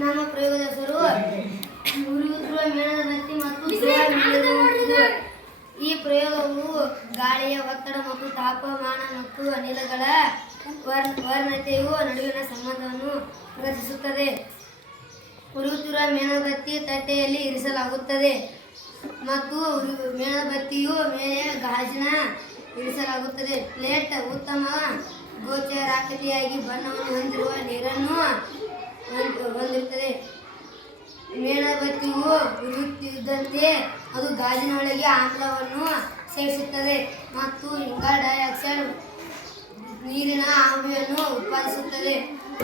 ನಮ್ಮ ಪ್ರಯೋಗದ ಹೆಸರು ಉರಿಯುತ್ತಿರುವ ಮೇಣದ ಬತ್ತಿ ಮತ್ತು ಈ ಪ್ರಯೋಗವು ಗಾಳಿಯ ಒತ್ತಡ ಮತ್ತು ತಾಪಮಾನ ಮತ್ತು ಅನಿಲಗಳ ವರ್ಣತೆಯು ನಡುವಿನ ಸಂಬಂಧವನ್ನು ಪ್ರದರ್ಶಿಸುತ್ತದೆ. ಉರಿಯುತ್ತಿರುವ ಮೇಣದಬತ್ತಿ ತಟ್ಟೆಯಲ್ಲಿ ಇರಿಸಲಾಗುತ್ತದೆ ಮತ್ತು ಮೇಣದಬತ್ತಿಯು ಮೇಲೆ ಗಾಜಿನ ಇರಿಸಲಾಗುತ್ತದೆ. ಪ್ಲೇಟ್ ಉತ್ತಮ ಗೋಚರಾಕೃತಿಯಾಗಿ ಬಣ್ಣವನ್ನು ಹೊಂದಿರುವ ನೀರನ್ನು ಹೊಂದಿರುತ್ತದೆ. ಮೇಣದಬತ್ತಿಯು ಉರಿಯುತ್ತಿದ್ದಂತೆ ಅದು ಗಾಜಿನೊಳಗೆ ಆಮ್ಲವನ್ನು ಸೇರಿಸುತ್ತದೆ ಮತ್ತು ಇಂಗಾಲ ಡೈಆಕ್ಸೈಡ್ ನೀರಿನ ಆವಿಯನ್ನು ಉತ್ಪಾದಿಸುತ್ತದೆ.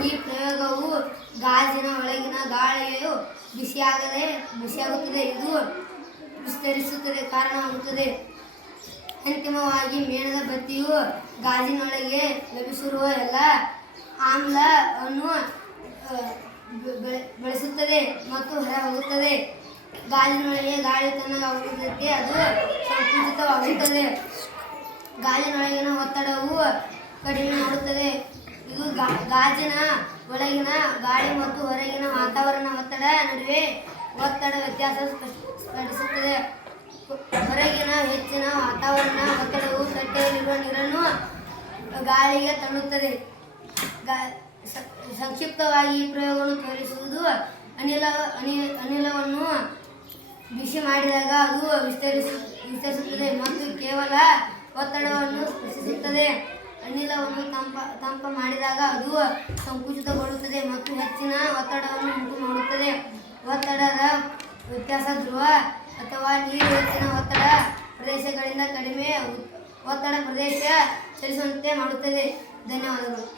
ಈ ಪ್ರಯೋಗವು ಗಾಜಿನ ಒಳಗಿನ ಗಾಳಿಯು ಬಿಸಿಯಾಗುತ್ತದೆ, ಇದು ವಿಸ್ತರಿಸುತ್ತದೆ ಕಾರಣವಾಗುತ್ತದೆ. ಅಂತಿಮವಾಗಿ ಮೇಣದ ಬತ್ತಿಯು ಗಾಜಿನೊಳಗೆ ಲಭಿಸಿರುವ ಎಲ್ಲ ಆಮ್ಲವನ್ನು ಬೆಳೆಸುತ್ತದೆ ಮತ್ತು ಹೊರಹೋಗುತ್ತದೆ. ಗಾಜಿನೊಳಗೆ ಗಾಳಿ ತಣ್ಣಗಾಗುತ್ತಿದ್ದಂತೆ ಅದು ಸಂಕುಚಿತವಾಗುತ್ತದೆ. ಗಾಜಿನೊಳಗಿನ ಒತ್ತಡವು ಕಡಿಮೆ ಮಾಡುತ್ತದೆ. ಇದು ಗಾಜಿನ ಒಳಗಿನ ಗಾಳಿ ಮತ್ತು ಹೊರಗಿನ ವಾತಾವರಣ ಒತ್ತಡ ನಡುವೆ ಒತ್ತಡ ವ್ಯತ್ಯಾಸ ಸ್ಫಟಿಸುತ್ತದೆ. ಹೊರಗಿನ ಹೆಚ್ಚಿನ ವಾತಾವರಣ ಒತ್ತಡವು ತಟ್ಟೆಯಲ್ಲಿರುವ ನೀರನ್ನು ಗಾಳಿಗೆ ತಳ್ಳುತ್ತದೆ. ಸಂಕ್ಷಿಪ್ತವಾಗಿ ಈ ಪ್ರಯೋಗವನ್ನು ತೋರಿಸುವುದು ಅನಿಲವನ್ನು ಬಿಸಿ ಮಾಡಿದಾಗ ಅದು ವಿಸ್ತರಿಸುತ್ತದೆ ಮತ್ತು ಕೇವಲ ಒತ್ತಡವನ್ನು ಸ್ಪರ್ಶಿಸುತ್ತದೆ. ಅನಿಲವನ್ನು ತಂಪ ಮಾಡಿದಾಗ ಅದು ಸಂಕುಚಿತಗೊಳ್ಳುತ್ತದೆ ಮತ್ತು ಹೆಚ್ಚಿನ ಒತ್ತಡವನ್ನು ಉಂಟು ಮಾಡುತ್ತದೆ. ಒತ್ತಡದ ವ್ಯತ್ಯಾಸ ಧ್ರುವ ಅಥವಾ ನೀರು ಹೆಚ್ಚಿನ ಒತ್ತಡ ಪ್ರದೇಶಗಳಿಂದ ಕಡಿಮೆ ಒತ್ತಡ ಪ್ರದೇಶ ಚಲಿಸುವಂತೆ ಮಾಡುತ್ತದೆ. ಧನ್ಯವಾದಗಳು.